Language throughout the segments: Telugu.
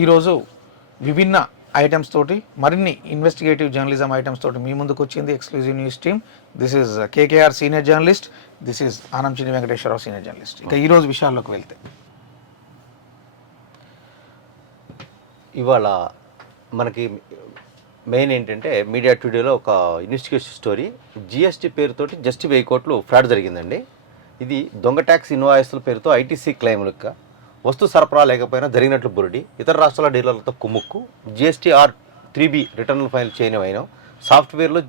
ఈరోజు విభిన్న ఐటమ్స్ తోటి మరిన్ని ఇన్వెస్టిగేటివ్ జర్నలిజం ఐటమ్స్ తోటి మీ ముందుకు వచ్చింది exclusive news team. This is KKR senior journalist, this is Ananchini Venkateswara Rao senior journalist. ఇక ఈరోజు విషయాల్లోకి వెళ్తే, ఇవాళ మనకి మెయిన్ ఏంటంటే మీడియా టుడేలో ఒక ఇన్వెస్టిగేషన్ స్టోరీ, జిఎస్టీ పేరుతోటి జస్ట్ 1000 కోట్లు ఫ్రాడ్ జరిగిందండి. ఇది దొంగ ట్యాక్స్ ఇన్వాయిస్ల పేరుతో ఐటీసీ క్లెయిమ్ లెక్క వస్తు సరఫరా లేకపోయినా జరిగినట్లు బురుడి, ఇతర రాష్ట్రాల డీలర్లతో కుమ్ముక్కు, జిఎస్టీఆర్ 3B రిటర్న్ ఫైల్ చేయనివైన సాఫ్ట్వేర్లో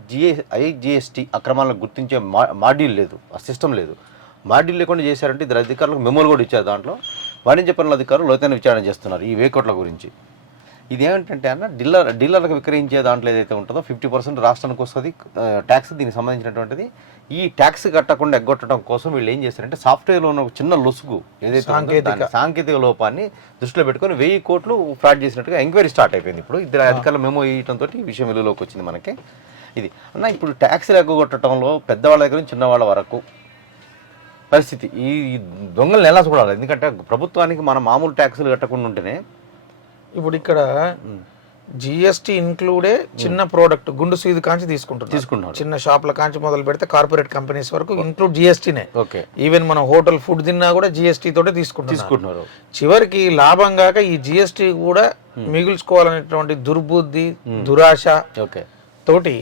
ఐజిఎస్టీ అక్రమాలను గుర్తించే మాడ్యూల్ లేదు, ఆ సిస్టమ్ లేదు. మాడ్యూల్ లేకుండా చేశారంటే ఇద్దరు అధికారులకు మెమోలు కూడా ఇచ్చారు. దాంట్లో వాణిజ్య పనుల అధికారులు లోతైన విచారణ చేస్తున్నారు ఈ 1000 కోట్ల గురించి. ఇది ఏమిటంటే అన్న డీలర్లకు విక్రయించే దాంట్లో ఏదైతే ఉంటుందో 50% రాష్ట్రానికి వస్తుంది ట్యాక్స్. దీనికి సంబంధించినటువంటిది ఈ ట్యాక్స్ కట్టకుండా ఎగ్గొట్టడం కోసం వీళ్ళు ఏం చేస్తారంటే సాఫ్ట్వేర్లో ఉన్న ఒక చిన్న లొసుగు ఏదైతే సాంకేతిక లోపాన్ని దృష్టిలో పెట్టుకొని 1000 కోట్లు ఫ్రాడ్ చేసినట్టుగా ఎంక్వైరీ స్టార్ట్ అయిపోయింది. ఇప్పుడు ఇద్దరు అధికారులు మెమో ఇవ్వడంతో ఈ విషయం వెలుగులోకి వచ్చింది మనకి. ఇది అన్న ఇప్పుడు ట్యాక్స్లు ఎగ్గొట్టడంలో పెద్దవాళ్ళ దగ్గర నుంచి చిన్నవాళ్ళ వరకు పరిస్థితి ఈ దొంగలను ఎలా చూడాలి? ఎందుకంటే ప్రభుత్వానికి మన మామూలు ట్యాక్సులు కట్టకుండా ఉంటేనే. ఇప్పుడు ఇక్కడ జిఎస్టీ ఇన్క్లూడే చిన్న ప్రోడక్ట్ గుండు సీదు కాంచి తీసుకుంటున్నారు. చిన్న షాప్ల కాంచి మొదలు పెడితే కార్పొరేట్ కంపెనీస్ వరకు ఇంక్లూడ్ జిఎస్టీనే. ఓకే, ఈవెన్ మనం హోటల్ ఫుడ్ తిన్నా కూడా జిఎస్టీ తోటే తీసుకుంటున్నారు. చివరికి లాభం కాక ఈ జిఎస్టీ కూడా మిగుల్చుకోవాలనేటువంటి దుర్బుద్ధి, దురాశ తోటి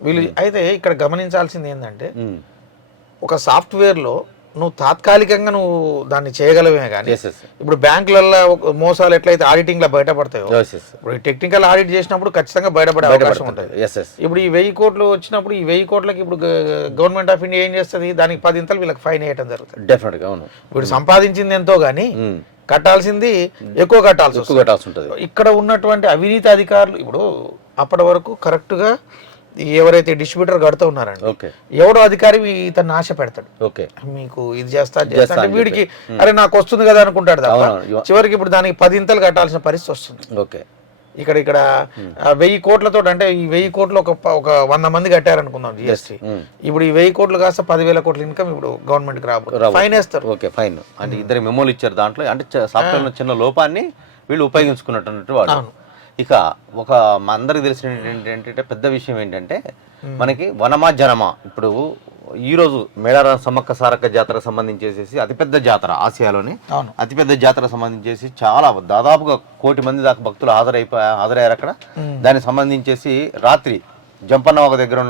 వీళ్ళు. అయితే ఇక్కడ గమనించాల్సింది ఏంటంటే, ఒక సాఫ్ట్వేర్లో నువ్వు తాత్కాలికంగా నువ్వు దాన్ని చేయగలవే కానీ ఇప్పుడు బ్యాంకులలో మోసాలు ఎట్లయితే ఆడిటింగ్ లో బయటపడతాయో, ఇప్పుడు టెక్నికల్ ఆడిట్ చేసినప్పుడు ఖచ్చితంగా బయటపడే అవకాశం ఉంటుంది. ఇప్పుడు ఈ 1000 కోట్లు వచ్చినప్పుడు ఈ 1000 కోట్లకి ఇప్పుడు గవర్నమెంట్ ఆఫ్ ఇండియా ఏం చేస్తుంది, దానికి 10 ఇంతలు వీళ్ళకి ఫైన్ వేయడం జరుగుతుంది. డెఫినెట్గా అవును. ఇప్పుడు సంపాదించింది ఎంతో గానీ కట్టాల్సింది ఎక్కువ కట్టాల్సి ఉంటుంది. ఇక్కడ ఉన్నటువంటి అవినీతి అధికారులు ఇప్పుడు అప్పటి వరకు కరెక్ట్ గా ఎవరైతే డిస్ట్రిబ్యూటర్ కడుతూ ఉన్నారండి, ఎవడో అధికారి ఇతను ఆశ పెడతాడు, మీకు ఇది చేస్తా వీడికి అరే నాకు వస్తుంది కదా అనుకుంటాడు తప్ప చివరికి ఇప్పుడు దానికి 10 ఇంతలు కట్టాల్సిన పరిస్థితి వస్తుంది. ఇక్కడ 1000 కోట్లతో అంటే ఈ 1000 కోట్లు ఒక 100 మంది కట్టారనుకుందాం జిఎస్టీ. ఇప్పుడు ఈ 1000 కోట్లు కాస్త 10,000 కోట్ల ఇన్కమ్ ఇప్పుడు గవర్నమెంట్ రాబోతుంది, ఫైన్ వేస్తారు. ఓకే, ఫైన్ అంటే ఇద్దరు మెమోలు ఇచ్చారు దాంట్లో, అంటే సాఫ్ట్వేర్ చిన్న లోపాన్ని వీళ్ళు ఉపయోగించుకున్నట్టు వాడు. ఇక ఒక మా అందరికి తెలిసిన ఏంటంటే పెద్ద విషయం ఏంటంటే మనకి వనమా జనమా. ఇప్పుడు ఈరోజు మేడారం సమ్మక్క సారక్క జాతరకు సంబంధించేసి అతిపెద్ద జాతర, ఆసియాలోని అతిపెద్ద జాతర సంబంధించేసి చాలా దాదాపుగా 1 కోటి మంది దాకా భక్తులు హాజరయ్యారు అక్కడ. దానికి సంబంధించేసి రాత్రి జంపన్నవాగ దగ్గర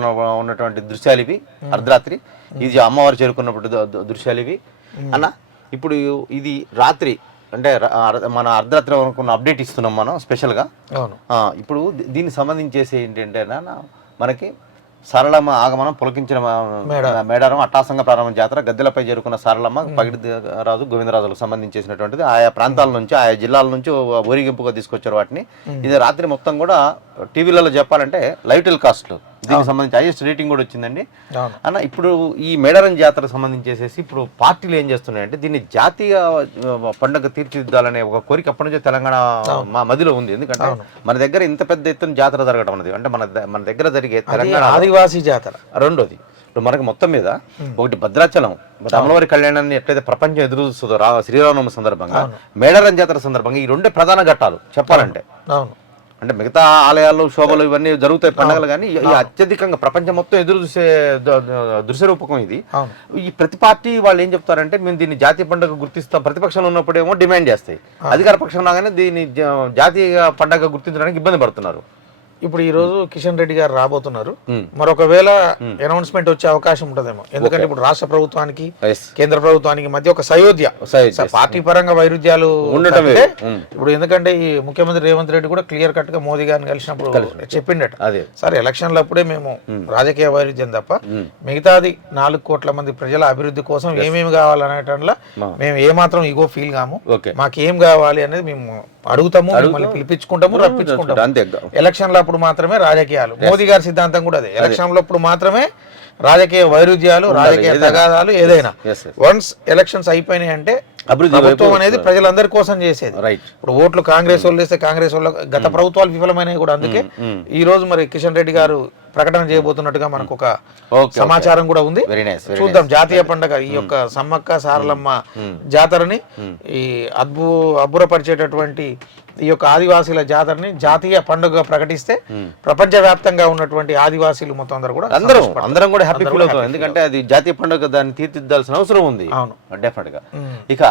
ఉన్నటువంటి దృశ్యాలు ఇవి, అర్ధరాత్రి ఇది అమ్మవారు చేరుకున్నప్పుడు దృశ్యాలు ఇవి అన్న. ఇప్పుడు ఇది రాత్రి అంటే మన అర్ధరాత్రి వరకు అప్డేట్ ఇస్తున్నాం మనం స్పెషల్గా. ఇప్పుడు దీనికి సంబంధించేసి ఏంటంటే మనకి సరళమ్మ ఆగమనం పులకించిన మేడారం అట్టాసంగా ప్రారంభం జాతర, గద్దెలపై చేరుకున్న సరళమ్మ పగిడి రాజు గోవిందరాజులకు సంబంధించేసినటువంటిది. ఆయా ప్రాంతాల నుంచి ఆయా జిల్లాల నుంచి ఊరేగింపుగా తీసుకొచ్చారు వాటిని. ఇది రాత్రి మొత్తం కూడా టీవీలలో చెప్పాలంటే లైవ్ టెలికాస్ట్లు, దీనికి సంబంధించి హైయెస్ట్ రేటింగ్ కూడా వచ్చిందండి అన్న. ఇప్పుడు ఈ మేడారం జాతరకు సంబంధించేసి ఇప్పుడు పార్టీలు ఏం చేస్తున్నాయంటే దీన్ని జాతీయ పండుగ తీర్చిదిద్దాలనే ఒక కోరిక అప్పటి నుంచే తెలంగాణ మా మదిలో ఉంది. ఎందుకంటే మన దగ్గర ఇంత పెద్ద ఎత్తున జాతర జరగడం అనేది, అంటే మన దగ్గర జరిగే తెలంగాణ ఆదివాసీ జాతర. రెండోది ఇప్పుడు మనకి మొత్తం మీద ఒకటి భద్రాచలం అమలవారి కళ్యాణాన్ని ఎట్లయితే ప్రపంచం ఎదురు చూస్తుందో శ్రీరామనవమి సందర్భంగా, మేడారం జాతర సందర్భంగా ఈ 2 ప్రధాన ఘట్టాలు చెప్పాలంటే. అంటే మిగతా ఆలయాలు శోభలు ఇవన్నీ జరుగుతాయి పండుగలు, కానీ అత్యధికంగా ప్రపంచం మొత్తం ఎదురు చూసే దృశ్య రూపకం ఇది. ఈ ప్రతి పార్టీ వాళ్ళు ఏం చెప్తారంటే మేము దీన్ని జాతీయ పండుగ గుర్తిస్తాం, ప్రతిపక్షంలో ఉన్నప్పుడేమో డిమాండ్ చేస్తాయి, అధికార పక్షం రాగానే దీన్ని జాతీయ పండుగ గుర్తించడానికి ఇబ్బంది పడుతున్నారు. ఇప్పుడు ఈ రోజు కిషన్ రెడ్డి గారు రాబోతున్నారు. మరొకవేళ అనౌన్స్మెంట్ వచ్చే అవకాశం ఉంటదేమో, ఎందుకంటే ఇప్పుడు రాష్ట్ర ప్రభుత్వానికి కేంద్ర ప్రభుత్వానికి మధ్య ఒక సయోధ్య, పార్టీ పరంగా వైరుధ్యాలు ఉండటమే. ఇప్పుడు ఎందుకంటే ఈ ముఖ్యమంత్రి రేవంత్ రెడ్డి కూడా క్లియర్ కట్ గా మోదీ గారిని కలిసినప్పుడు చెప్పిండట, సార్ ఎలక్షన్లప్పుడే మేము రాజకీయ వైరుధ్యం తప్ప మిగతాది 4 కోట్ల మంది ప్రజల అభివృద్ధి కోసం ఏమేమి కావాలనేటంలో మేము ఏమాత్రం ఇగో ఫీల్ కాము, మాకేం కావాలి అనేది మేము అడుగుతాము, మిమ్మల్ని పిలిపించుకుంటాము, రప్పించుకుంటాము. ఎలక్షన్ల అప్పుడు మాత్రమే రాజకీయాలు, మోదీ గారి సిద్ధాంతం కూడా అదే, ఎలక్షన్ల అప్పుడు మాత్రమే రాజకీయ వైరుధ్యాలు, రాజకీయ తగాదాలు ఏదైనా. వన్స్ ఎలక్షన్స్ అయిపోయినాయి అంటే ప్రభుత్వం అనేది ప్రజలందరి కోసం చేసేది. ఇప్పుడు ఓట్లు కాంగ్రెస్ వాళ్ళు వేస్తే కాంగ్రెస్ వాళ్ళు, గత ప్రభుత్వాలు విఫలమైనవి కూడా. అందుకే ఈ రోజు మరి కిషన్ రెడ్డి గారు ప్రకటన చేయబోతున్నట్టుగా మనకు ఒక ఓకే, సమాచారం కూడా ఉంది. Very nice. చూద్దాం జాతీయ పండుగ ఈ యొక్క సమ్మక్క సారలమ్మ జాతరని, ఈ అబ్బురపరిచేటటువంటి ఈ యొక్క ఆదివాసీల జాతరని జాతీయ పండుగ ప్రకటిస్తే ప్రపంచవ్యాప్తంగా ఉన్నటువంటి ఆదివాసీలు మొత్తం అందరూ కూడా అందరం కూడా హ్యాపీ ఫీల్ అవుతాం. ఎందుకంటే అది జాతీయ పండుగ, దాన్ని తీర్చిదిద్దాల్సిన అవసరం ఉంది. అవును, డెఫినెట్ గా. ఇక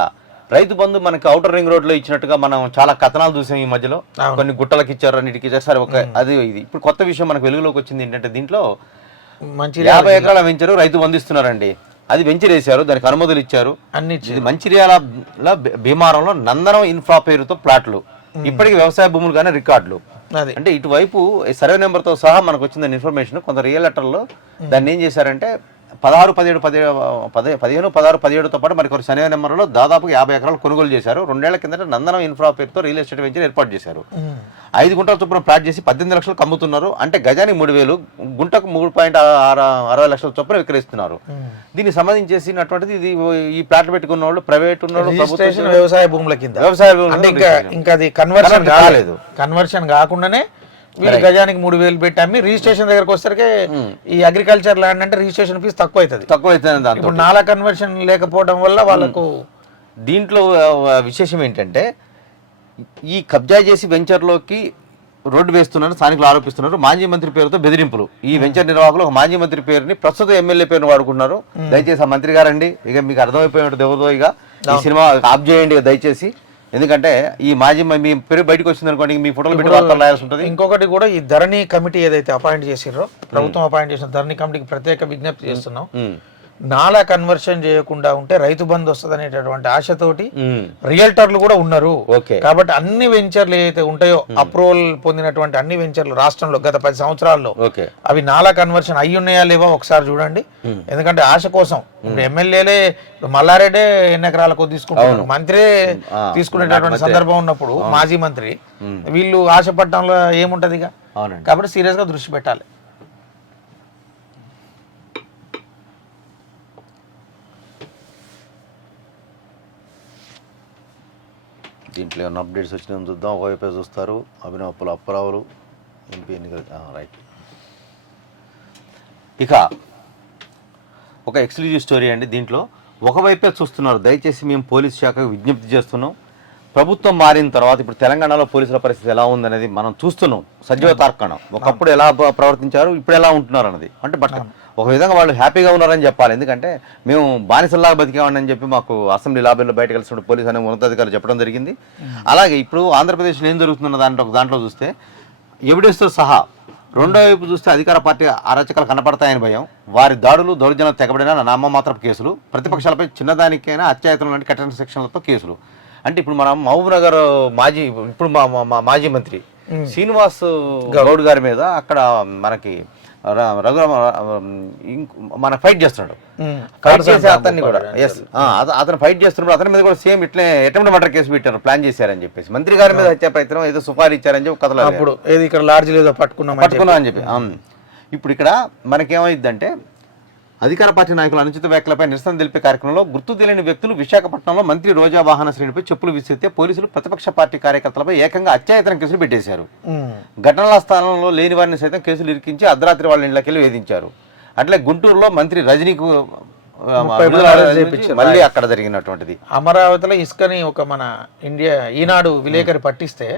రైతు బంధు మనకి ఔటర్ రింగ్ రోడ్ లో ఇచ్చినట్టుగా మనం చాలా కథనాలు చూసాం ఈ మధ్యలో. కొన్ని గుట్టలకు ఇచ్చారు, అన్నిటికి ఇచ్చారు. ఒక అది ఇది ఇప్పుడు కొత్త విషయం మనకు వెలుగులోకి వచ్చింది ఏంటంటే, దీంట్లో మంచి 50 ఎకరాల వెంచరు రైతు బంధు ఇస్తున్నారండి. అది వెంచర్ వేశారు, దానికి అనుమతులు ఇచ్చారు అన్ని. ఇది మంచిర్యాల భీమారంలో నందనం ఇన్ఫ్రా పేరుతో ప్లాట్లు, ఇప్పటికి వ్యవసాయ భూములు కానీ రికార్డులు. అంటే ఇటువైపు సర్వే నెంబర్ తో సహా మనకు వచ్చిందని ఇన్ఫర్మేషన్. కొంత రియల్ లెటర్లో దాన్ని ఏం చేశారంటే 15-17తో పాటు మరి కొన్ని సర్వే నెంబర్లో దాదాపు 50 ఎకరాలు కొనుగోలు చేశారు. 2 ఏళ్ల కిందట నందనం ఇన్ఫ్రా పేరుతో రియల్ ఎస్టేట్ వెంచర్ ఏర్పాటు చేశారు. 5 గుంటల చొప్పున ప్లాట్ చేసి 18 లక్షలు అమ్ముతున్నారు. అంటే గజానికి 3,000, గుంటకు 3.60 లక్షల చొప్పున విక్రయిస్తున్నారు. దీనికి సంబంధించేసినటువంటిది ఇది ఈ ప్లాట్ పెట్టుకున్న వాళ్ళు ప్రైవేట్ ఉన్న వ్యవసాయ భూముల కింద, వ్యవసాయ భూములు ఇంకా అది కన్వర్షన్ కాలేదు. కన్వర్షన్ కాకుండానే వీళ్ళు గజానికి 3,000 పెట్టి అమ్మి రిజిస్ట్రేషన్ దగ్గరకు వచ్చేసరికి ఈ అగ్రికల్చర్ ల్యాండ్ అంటే రిజిస్ట్రేషన్ ఫీజు తక్కువ అవుతుంది. ఇప్పుడు నాలా కన్వర్షన్ లేకపోవడం వల్ల వాళ్ళకు దీంట్లో విశేషం ఏంటంటే, ఈ కబ్జా చేసి వెంచర్లోకి రోడ్డు వేస్తున్నారు స్థానికులు ఆరోపిస్తున్నారు. మాజీ మంత్రి పేరుతో బెదిరింపులు. ఈ వెంచర్ నిర్వాహకులు ఒక మాజీ మంత్రి పేరుని ప్రస్తుత ఎమ్మెల్యే పేరుని వాడుకున్నారు. దయచేసి ఆ మంత్రి గారండి, ఇక మీకు అర్థమైపోయినట్టు ఎవరిదో ఇక ఈ సినిమా ఆఫ్ చేయండి దయచేసి. ఎందుకంటే ఈ మాజీ మీ పేరు బయటకు వచ్చింది అనుకోండి, మీ ఫోటోలు పెట్టి వార్తలు రాయాల్సి ఉంటుంది. ఇంకొకటి కూడా ఈ ధరణి కమిటీ ఏదైతే అపాయింట్ చేసిరో, ప్రభుత్వం అపాయింట్ చేసిన ధరణి కమిటీకి ప్రత్యేక విజ్ఞప్తి చేస్తున్నాం. నాలా కన్వర్షన్ చేయకుండా ఉంటే రైతు బంధు వస్తుంది అనేటటువంటి ఆశతోటి రియల్టర్లు కూడా ఉన్నారు. కాబట్టి అన్ని వెంచర్లు ఏదైతే ఉంటాయో అప్రూవల్ పొందినటువంటి అన్ని వెంచర్లు రాష్ట్రంలో గత 10 సంవత్సరాల్లో అవి నాలా కన్వర్షన్ అయ్యి ఉన్నాయా లేవా ఒకసారి చూడండి. ఎందుకంటే ఆశ కోసం ఇప్పుడు ఎమ్మెల్యేలే మల్లారెడ్డే ఎన్ని ఎకరాలకు తీసుకుంటారు, మంత్రి తీసుకునేటటువంటి సందర్భం ఉన్నప్పుడు మాజీ మంత్రి వీళ్ళు ఆశపడటంలో ఏముంటది ఇక. కాబట్టి సీరియస్ గా దృష్టి పెట్టాలి. దీంట్లో ఏమైనా అప్డేట్స్ వచ్చినా చూద్దాం. ఒకవైపే చూస్తారు అభినవ్ అప్పారావులు ఎంపీ ఎన్నికలు రైట్. ఇక ఒక ఎక్స్క్లూజివ్ స్టోరీ అండి. దీంట్లో ఒకవైపే చూస్తున్నారు. దయచేసి మేము పోలీస్ శాఖకు విజ్ఞప్తి చేస్తున్నాం. ప్రభుత్వం మారిన తర్వాత ఇప్పుడు తెలంగాణలో పోలీసుల పరిస్థితి ఎలా ఉందనేది మనం చూస్తున్నాం. సజీవ తార్కాణం. ఒకప్పుడు ఎలా ప్రవర్తించారు, ఇప్పుడు ఎలా ఉంటున్నారు అన్నది. అంటే బట్ ఒక విధంగా వాళ్ళు హ్యాపీగా ఉన్నారని చెప్పాలి. ఎందుకంటే మేము బానిసల్లాగా బతికామని అని చెప్పి మాకు అసెంబ్లీ లాబీలో బయట కలిసినప్పుడు పోలీసు అనే ఉన్నతాధికారులు చెప్పడం జరిగింది. అలాగే ఇప్పుడు ఆంధ్రప్రదేశ్లో ఏం జరుగుతున్న దాంట్లో చూస్తే ఎవిడెన్స్తో సహా రెండో వైపు చూస్తే అధికార పార్టీ అరాచకాలు కనపడతాయని భయం, వారి దాడులు దౌర్జన్యాలు తెగబడిన నామమాత్రపు కేసులు, ప్రతిపక్షాలపై చిన్నదానికైనా అత్యాయతనం లాంటి కఠిన సెక్షన్లతో కేసులు. అంటే ఇప్పుడు మనం మహబూబ్ నగర్ మాజీ మంత్రి శ్రీనివాస్ గౌడ్ గారి మీద అక్కడ మనకి మన ఫైట్ చేస్తున్నాడు. ఫైట్ చేసే అతన్ని కూడా అతను ఫైట్ చేస్తున్నప్పుడు అతని మీద కూడా సేమ్ ఇట్లే అటెంప్ట్ మర్డర్ కేసు పెట్టారు, ప్లాన్ చేశారని చెప్పేసి. మంత్రి గారి మీద హత్యా ప్రయత్నం ఏదో సుపారీ ఇచ్చారని చెప్పి కథలు అప్పుడు ఏది ఇక్కడ లాడ్జ్ లేదో పట్టుకున్నా అని చెప్పి. ఇప్పుడు ఇక్కడ మనకేమైందంటే అధికార పార్టీ నాయకుల అనుచిత వ్యాఖ్యలపై నిరసన తెలిపే కార్యక్రమంలో గుర్తు తెలియని వ్యక్తులు విశాఖపట్నంలో మంత్రి రోజా వాహన శ్రేణిపై చెప్పులు విసిరితే పోలీసులు ప్రతిపక్ష పార్టీ కార్యకర్తలపై ఏకంగా అత్యాయతనం కేసులు పెట్టేశారు. ఘటనా స్థానంలో లేని వారిని సైతం కేసులు ఇరికించి అర్ధరాత్రి వాళ్ళ ఇళ్లకెళ్ళి వేధించారు. అట్లే గుంటూరులో మంత్రి రజనీకు మళ్ళీ అక్కడ జరిగినటువంటిది. అమరావతిలో ఇసుకని ఒక మన ఈనాడు విలేకరి పట్టిస్తే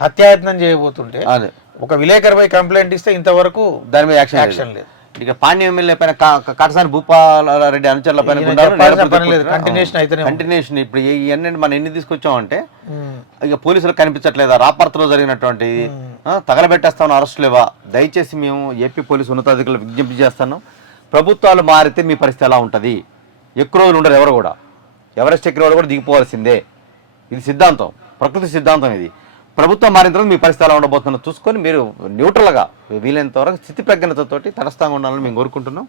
హత్యాయత్నం చేయబోతుంటే ఒక విలేకరిపై కంప్లైంట్ ఇస్తే ఇంతవరకు దాని మీద యాక్షన్ లేదు. ఇక పాండ్య ఎమ్మెల్యే పైన కాటసాని భూపాలరెడ్డి అనుచరుల పైన కంటిన్యూషన్. ఇప్పుడు ఇవన్నీ మనం ఎన్ని తీసుకొచ్చామంటే ఇక పోలీసులకు కనిపించట్లేదా? రాపర్తలో జరిగినటువంటి తగలబెట్టేస్తామని అరెస్ట్ లేవా? దయచేసి మేము ఏపీ పోలీసు ఉన్నతాధికారులు విజ్ఞప్తి చేస్తాను. ప్రభుత్వాలు మారితే మీ పరిస్థితి ఎలా ఉంటుంది? ఎక్కువ రోజులు ఉండరు ఎవరు కూడా. ఎవరెస్ట్ ఎక్కిన వాళ్ళు కూడా దిగిపోవాల్సిందే. ఇది సిద్ధాంతం, ప్రకృతి సిద్ధాంతం. ఇది ప్రభుత్వం మారిన తర్వాత మీ పరిస్థితి ఎలా ఉండబోతుందో చూసుకొని మీరు న్యూట్రల్గా వీలైనంత వరకు స్థితి ప్రజ్ఞతతోటి తటస్థంగా ఉండాలని మేము కోరుకుంటున్నాం.